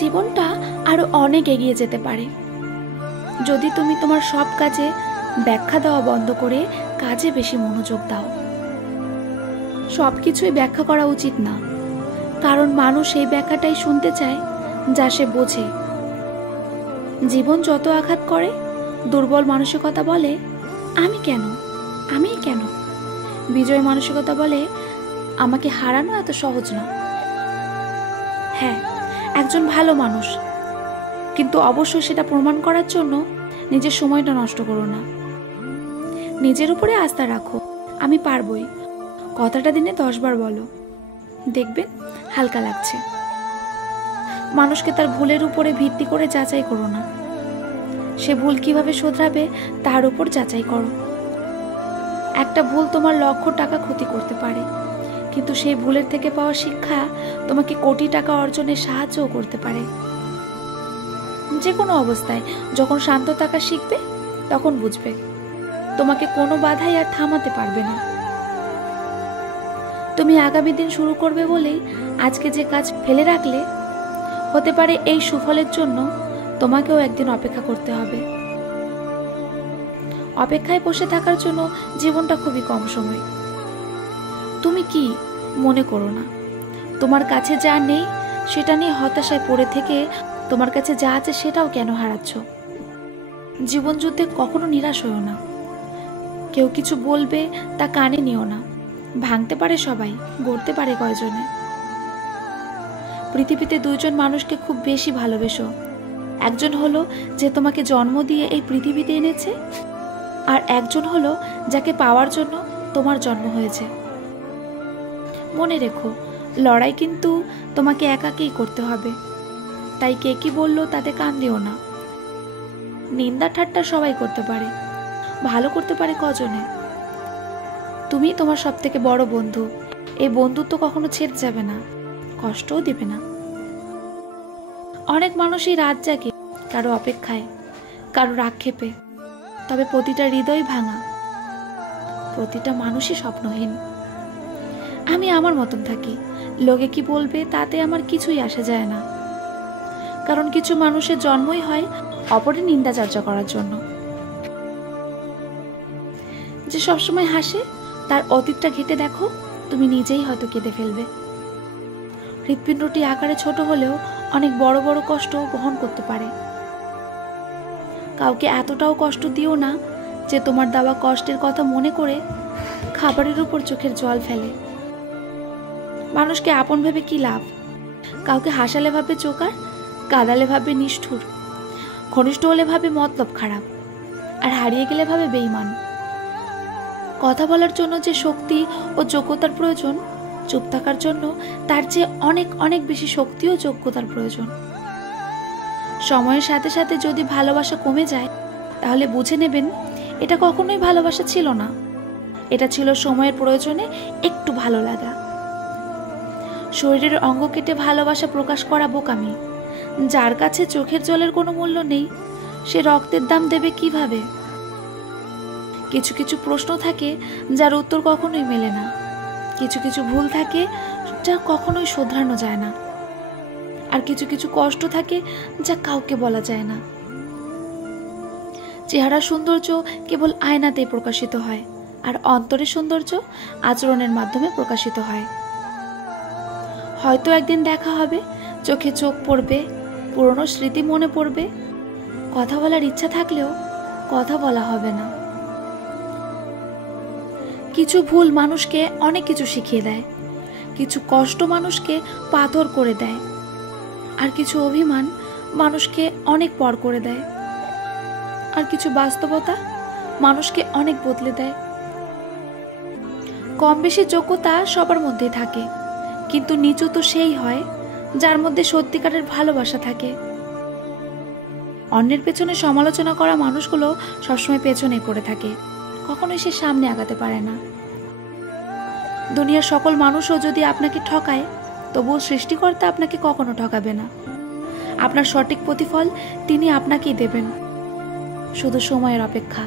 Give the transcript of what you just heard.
জীবনটা আরো অনেক এগিয়ে যেতে পারে যদি তুমি তোমার সব কাজে ব্যাখ্যা দেওয়া বন্ধ করে কাজে বেশি মনোযোগ দাও। সবকিছুই ব্যাখ্যা করা উচিত না, কারণ মানুষ এই ব্যাখ্যাটাই শুনতে চায় যা সে বোঝে। জীবন যত আঘাত করে, দুর্বল মানসিকতা বলে আমি কেন। বিজয় মানসিকতা বলে আমাকে হারানো এত সহজ না। হ্যাঁ, একজন ভালো মানুষ, কিন্তু অবশ্যই সেটা প্রমাণ করার জন্য নিজের সময়টা নষ্ট করো না। নিজের উপরে আস্থা রাখো, আমি পারবই। কথাটা দিনে 10 বার বলো, দেখবেন হালকা লাগছে। মানুষকে তার ভুলের উপরে ভিত্তি করে যাচাই করো না, সে ভুল কিভাবে শোধরাবে তার উপর যাচাই করো। একটা ভুল তোমার লক্ষ টাকা ক্ষতি করতে পারে, কিন্তু সেই ভুলের থেকে পাওয়া শিক্ষা তোমাকে কোটি টাকা অর্জনে সাহায্যও করতে পারে। যে কোনো অবস্থায় যখন শান্ত থাকা শিখবে, তখন বুঝবে তোমাকে কোনো বাধাই আর থামাতে পারবে না। তুমি আগামী দিন শুরু করবে বলেই আজকে যে কাজ ফেলে রাখলে, হতে পারে এই সুফলের জন্য তোমাকেও একদিন অপেক্ষা করতে হবে। অপেক্ষায় বসে থাকার জন্য জীবনটা খুবই কম সময়। তুমি কি মনে করো না, তোমার কাছে যা নেই সেটা নিয়ে হতাশায় পড়ে থেকে তোমার কাছে যা আছে সেটাও কেন হারাচ্ছ? জীবন যুদ্ধে কখনো নিরাশ হও না। কেউ কিছু বলবে তা কানে নিও না। ভাঙতে পারে সবাই, গড়তে পারে কয়জনে। পৃথিবীতে 2 জন মানুষকে খুব বেশি ভালোবেসো। একজন হলো যে তোমাকে জন্ম দিয়ে এই পৃথিবীতে এনেছে, আর একজন হলো যাকে পাওয়ার জন্য তোমার জন্ম হয়েছে। মনে রেখো, লড়াই কিন্তু তোমাকে একাকেই করতে হবে। তাই কে কি বললো তাতে কান দিও না। নিন্দা ঠাট্টা সবাই করতে পারে, ভালো করতে পারে কজনে। তুমি তোমার সব থেকে বড় বন্ধু। এই বন্ধুত্ব কখনো ছেড়ে যাবে না, কষ্টও দিবে না। অনেক মানুষই রাত জাগে, কারো অপেক্ষায়, কারো আক্ষেপে। তবে প্রতিটা হৃদয় ভাঙা, প্রতিটা মানুষই স্বপ্নহীন। আমি আমার মতন থাকি, লোকে কি বলবে তাতে আমার কিছুই আসে যায় না। কারণ কিছু মানুষের জন্মই হয় অপরের নিন্দা চর্চা করার জন্য। যে সবসময় হাসে, তার অতীতটা ঘেঁটে দেখো, তুমি নিজেই হয়তো কেঁদে ফেলবে। হৃৎপিণ্ডটি আকারে ছোট হলেও অনেক বড় বড় কষ্ট বহন করতে পারে। কাউকে এতটাও কষ্ট দিও না যে তোমার দেওয়া কষ্টের কথা মনে করে খাবারের উপর চোখের জল ফেলে। মানুষকে আপন ভেবে কি লাভ? কাউকে হাসালে ভাবে চোকার, কাঁদালে ভাবে নিষ্ঠুর, ঘনিষ্ঠ হলে ভাবে মতলব খারাপ, আর হারিয়ে গেলে ভাবে বেঈমান। কথা বলার জন্য যে শক্তি ও যোগ্যতার প্রয়োজন, চুপ থাকার জন্য তার চেয়ে অনেক অনেক বেশি শক্তি ও যোগ্যতার প্রয়োজন। সময়ের সাথে সাথে যদি ভালোবাসা কমে যায়, তাহলে বুঝে নেবেন এটা কখনোই ভালোবাসা ছিল না, এটা ছিল সময়ের প্রয়োজনে একটু ভালো লাগা। শরীরের অঙ্গ কেটে ভালোবাসা প্রকাশ করা বোকামি। যার কাছে চোখের জলের কোনো মূল্য নেই, সে রক্তের দাম দেবে কিভাবে? কিছু কিছু প্রশ্ন থাকে যার উত্তর কখনোই মেলে না। কিছু কিছু ভুল থাকে যা কখনোই শোধরানো যায় না। আর কিছু কিছু কষ্ট থাকে যা কাউকে বলা যায় না। চেহারার সৌন্দর্য কেবল আয়নাতেই প্রকাশিত হয়, আর অন্তরের সৌন্দর্য আচরণের মাধ্যমে প্রকাশিত হয়। হয়তো একদিন দেখা হবে, চোখে চোখ পড়বে, পুরনো স্মৃতি মনে পড়বে। কথা বলার ইচ্ছা থাকলেও কথা বলা হবে না। কিছু ভুল মানুষকে অনেক কিছু শিখিয়ে দেয়, কিছু কষ্ট মানুষকে পাথর করে দেয়, আর কিছু অভিমান মানুষকে অনেক পর করে দেয়, আর কিছু বাস্তবতা মানুষকে অনেক বদলে দেয়। কম বেশি যোগ্যতা সবার মধ্যেই থাকে, কিন্তু নিচু তো সেই হয় যার মধ্যে সত্যিকারের ভালোবাসা থাকে। অন্যের পেছনে সমালোচনা করা মানুষগুলো সবসময় পেছনে পড়ে থাকে, কখনোই সে সামনে আগাতে পারে না। দুনিয়ার সকল মানুষও যদি আপনাকে ঠকায়, তবুও সৃষ্টিকর্তা আপনাকে কখনো ঠকাবে না। আপনার সঠিক প্রতিফল তিনি আপনাকেই দেবেন, শুধু সময়ের অপেক্ষা।